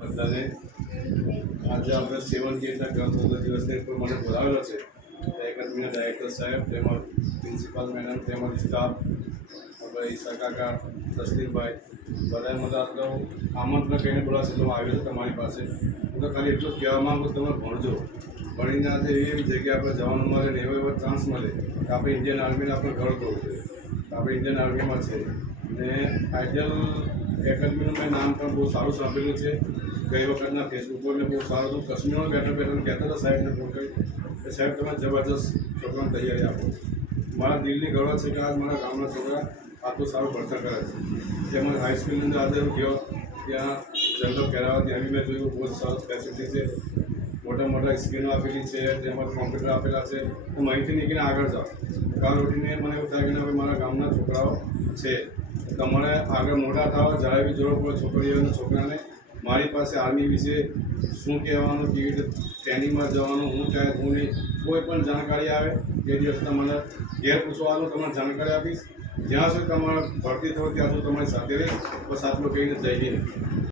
બધાને આજે આપણે સેવન ગેટના ગણતંત્ર દિવસને પણ મને બોલાવેલો છે. એકેડમીના ડાયરેક્ટર સાહેબ, તેમજ પ્રિન્સિપાલ મેડમ, તેમજ સ્ટાફ, ભાઈ ઈશા કાકા તસ્લીમભાઈ, બધાએ મને આટલો આમંત્રણ કહીને બોલાશે તો આવ્યો છું તમારી પાસે. હું તો ખાલી એટલું કહેવા માગું તમે ભણજો. ભણીને આજે એવી જગ્યાએ આપણે જવાનું મળે ને એવો એવો ચાન્સ મળે કે આપણે ઇન્ડિયન આર્મીને આપણે ઘર કરવું જોઈએ આપણે ઇન્ડિયન આર્મીમાં છે. ને આઈડિયલ એકેડમીનું મેં નામ પણ બહુ સારું સાંભળ્યું છે. ગઈ વખતના ફેસબુક પર બહુ સારું હતું કશ્મીરમાં બેઠા બેઠા કહેતા હતા સાહેબને ફોન કરી કે સાહેબ, તમે જબરજસ્ત છોકરાને તૈયારી આપો. મારા દિલની ગૌરવ છે કે આજ મારા ગામના છોકરા આટલું સારું ભણતર કરે છે. તેમજ હાઈસ્કૂલની અંદર આજે હું ગયો, ત્યાં જનરલ કરાવવા ત્યાં બી મેં જોયું બહુ જ સરસ ફેસિલિટી છે. મોટા મોટા સ્ક્રીનો આપેલી છે તેમજ કોમ્પ્યુટર આપેલા છે. હું માહિતી નીકળીને આગળ જાઉં. કાલ ઉઠીને મને એવું થાય કે હવે મારા ગામના છોકરાઓ છે. તમારે આગળ મોટા થાવ જ્યારે બી જરૂર પડે છોકરીઓ અને છોકરાને. મારી પાસે આર્મી વિશે શું કહેવાનું, કેવી રીતે ટ્રેનિંગમાં જવાનું, હું ક્યાં હું નહીં. કોઈ પણ જાણકારી આવે, તે દિવસ તમારે ઘેર પૂછવાનું, તમને જાણકારી આપીશ. જ્યાં સુધી તમારે ભરતી થવો ત્યાં સુધી તમારી સાથે રહીશ બસ આટલું કહીને જઈ નહીં